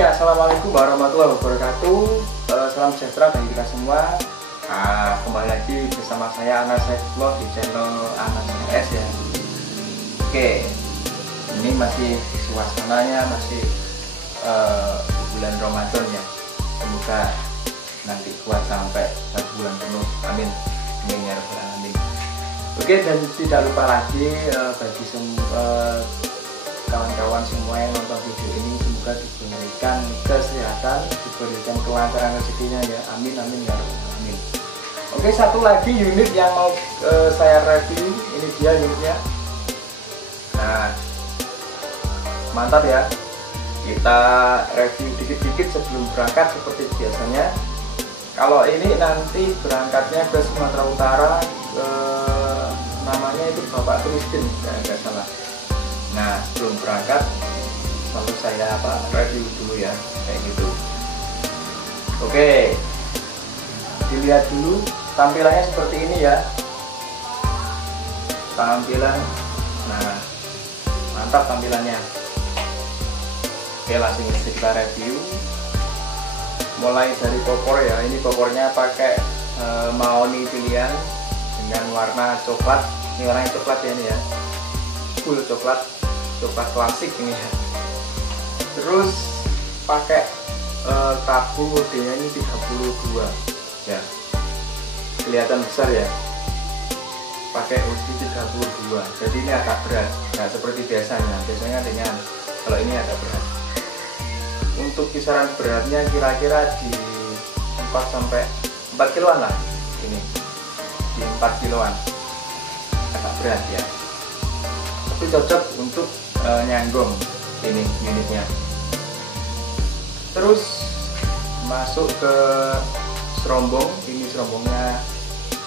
Assalamualaikum warahmatullahi wabarakatuh. Salam sejahtera bagi kita semua. Kembali lagi bersama saya Anas Saifullah di channel Anas S ya. Oke, ini masih suasananya masih bulan Ramadan ya. Semoga nanti kuat sampai 1 bulan penuh. Amin. Amin ya rabbal alamin. Oke, dan tidak lupa lagi bagi semua kawan-kawan semua yang nonton video ini, semoga diberikan kesehatan, diberikan kelancaran rezekinya ya. Amin amin ya rabbal alamin. Oke, satu lagi unit yang mau saya review, ini dia unitnya. Nah, mantap ya. Kita review dikit-dikit sebelum berangkat seperti biasanya. Kalau ini nanti berangkatnya ke Sumatera Utara, namanya itu Bapak Turistin, nggak salah. Nah, sebelum berangkat lalu saya review dulu ya, kayak gitu. Oke, dilihat dulu tampilannya seperti ini ya. Tampilan, nah mantap tampilannya. Oke, langsung kita review. Mulai dari popor ya, ini popornya pakai mahoni pilihan dengan warna coklat. Ini warnanya coklat ya, ini ya, full coklat klasik ini ya. Terus pakai tabung modenya ini 32 ya, kelihatan besar ya, pakai UD 32. Jadi ini agak berat, nggak seperti biasanya dengan kalau ini agak berat. Untuk kisaran beratnya kira-kira di 4 kiloan lah, ini di 4 kiloan, agak berat ya, tapi cocok untuk nyanggong ini unitnya. Terus masuk ke serombong, ini serombongnya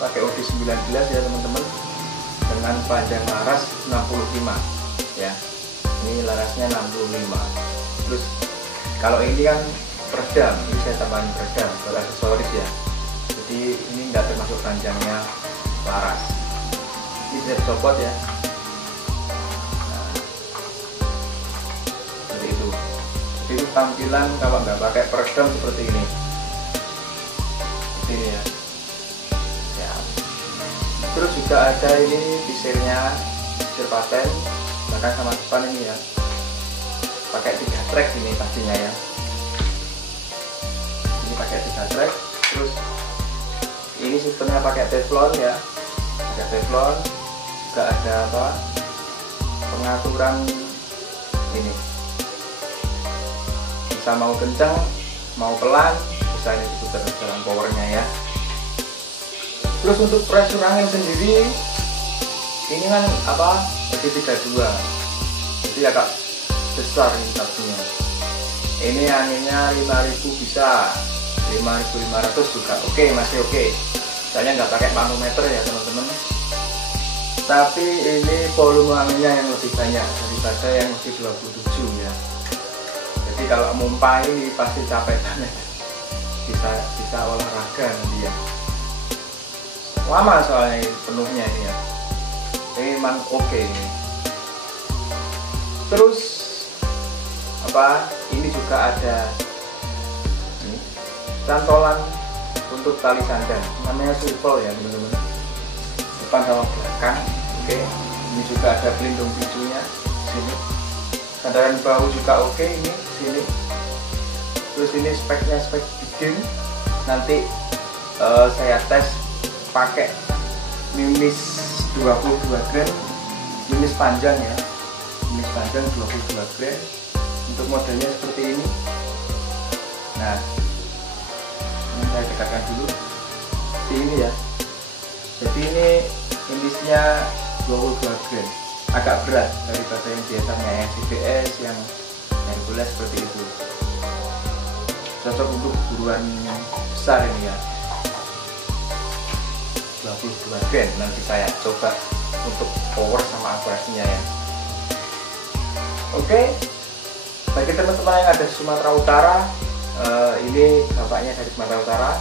pakai OD 19 ya teman-teman, dengan panjang laras 65 ya, ini larasnya 65. Terus kalau ini kan peredam, ini saya tambahin peredam buat aksesoris ya, jadi ini nggak termasuk panjangnya laras. Ini bisa dicopot ya. Itu tampilan kalau nggak pakai peredam seperti ini. Seperti ini ya. Terus juga ada ini pisirnya, pisir paten belakang sama depan ini ya. Pakai 3 track ini pastinya ya. Ini pakai 3 track. Terus ini sistemnya pakai teflon ya. Pakai teflon. Juga ada pengaturan ini. Bisa mau kencang, mau pelan, bisa ini diputar jalan powernya ya. Terus untuk pressure angin sendiri, ini kan jadi 32, jadi agak besar ini tabnya. Ini anginnya 5000 bisa, 5500 juga oke, masih oke. Soalnya nggak pakai manometer ya teman-teman. Tapi ini volume anginnya yang lebih banyak daripada yang di 27 ya. Jadi kalau mumpah ini pasti capek banget, bisa olahraga nanti ya. Lama soalnya penuhnya ini ya. Ini memang oke ini. Terus ini juga ada ini, cantolan untuk tali sandang, namanya swivel ya teman-teman, depan sama belakang. Oke, ini juga ada pelindung pintunya sini. Sandaran bahu juga oke ini sini. Terus ini speknya spek bikin. Nanti saya tes pakai mimis 22 gram, mimis panjang ya, mimis panjang 22 gram. Untuk modelnya seperti ini. Nah, ini saya dekatkan dulu seperti ini ya. Jadi ini mimisnya 22 gram, agak berat daripada yang biasanya yang CBS, yang Hercules seperti itu. Cocok untuk buruan besar ini ya, 22 gram. Nanti saya coba untuk power sama akurasinya ya. Oke, bagi teman-teman yang ada di Sumatera Utara, ini bapaknya dari Sumatera Utara,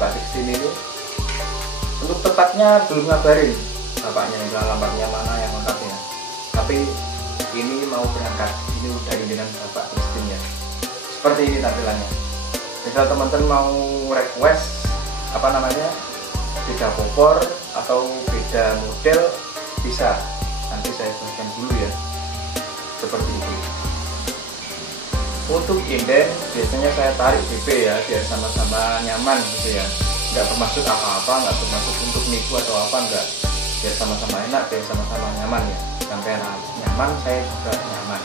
Pak Kristin ini. Untuk tempatnya belum ngabarin bapaknya, alamatnya mana yang lengkapnya. Tapi ini mau berangkat, ini udah dengan Bapak Kristin ya. seperti ini tampilannya. Misal teman-teman mau request apa namanya, beda popor atau beda model, bisa, nanti saya jelaskan dulu ya, seperti itu. Untuk inden biasanya saya tarik DP ya, biar sama-sama nyaman gitu ya, nggak bermaksud apa-apa, nggak bermaksud untuk nipu atau apa, enggak, biar sama-sama enak, biar sama-sama nyaman ya, sampai nyaman saya juga nyaman.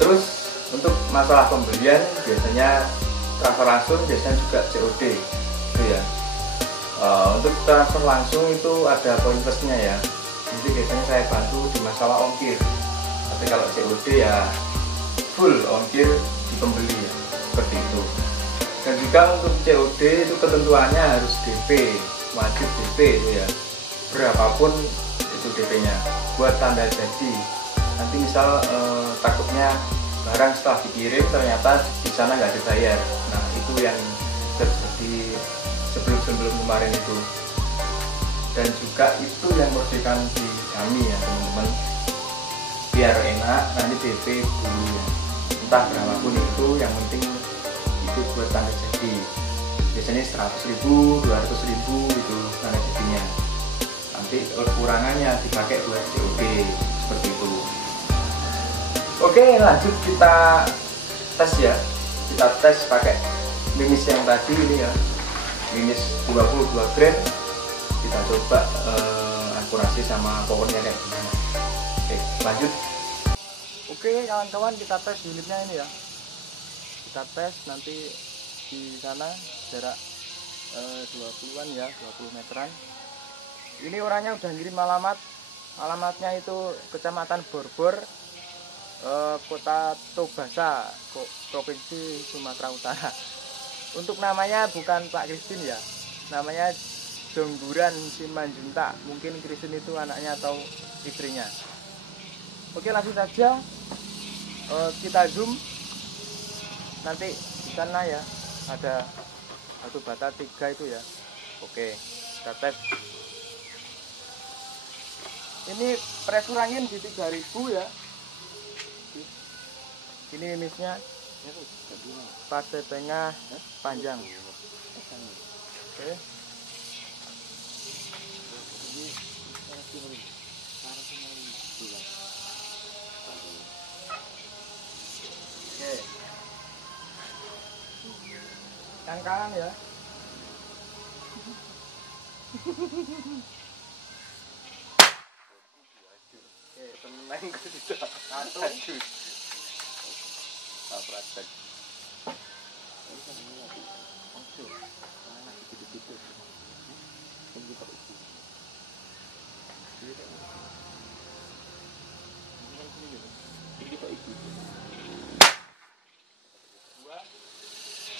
Terus untuk masalah pembelian biasanya transfer langsung, biasanya juga COD gitu ya. Untuk transfer langsung itu ada poin plusnya ya, jadi biasanya saya bantu di masalah ongkir, tapi kalau COD ya full ongkir di pembeli ya, seperti itu. Dan juga untuk COD itu ketentuannya harus DP, wajib DP itu ya, berapapun itu DP-nya buat tanda jadi. Nanti misal takutnya barang setelah dikirim ternyata di sana nggak dibayar, nah itu yang terjadi sebelum kemarin itu. Dan juga itu yang merugikan di kami ya teman-teman, biar enak nanti DP dulu ya, entah berapapun itu, yang penting itu buat tanda jadi. Biasanya 100.000, 200.000 itu tanda jadinya, nanti kekurangannya dipakai buat COD, seperti itu. Oke, lanjut kita tes ya, kita tes pakai mimis yang tadi ini ya, mimis 22 gram. Kita coba akurasi sama powernya kayak gimana. Oke, lanjut. Oke kawan-kawan, kita tes unitnya ini ya, kita tes nanti di sana jarak 20-an ya, 20 meteran. Ini orangnya udah ngirim alamatnya itu Kecamatan Borbor, Kota Tobasa, Provinsi Sumatera Utara. Untuk namanya bukan Pak Kristin ya, namanya Jongguran Simanjuntak. Mungkin Kristin itu anaknya atau istrinya. Oke, langsung saja kita zoom. Nanti di sana ya ada batu bata 3 itu ya. Oke, kita tes. Ini pressure angin di 3000 ya. Ini misnya partai tengah panjang. Oke. Oke. Yang kanan ya. Oke, tenang gue bisa. Satu. Praktek.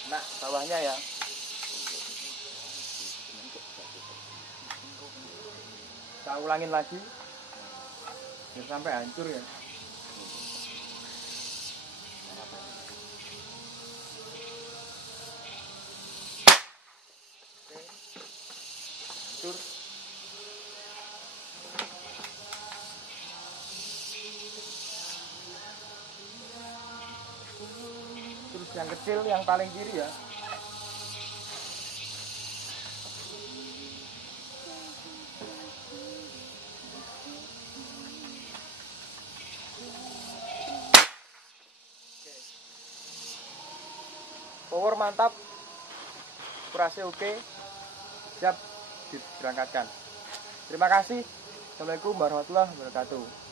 Nah, bawahnya ya. Saya ulangin lagi biar sampai hancur ya. Hancur. Terus yang kecil yang paling kiri ya. Power mantap, kurasi oke, siap diberangkatkan. Terima kasih. Assalamualaikum warahmatullahi wabarakatuh.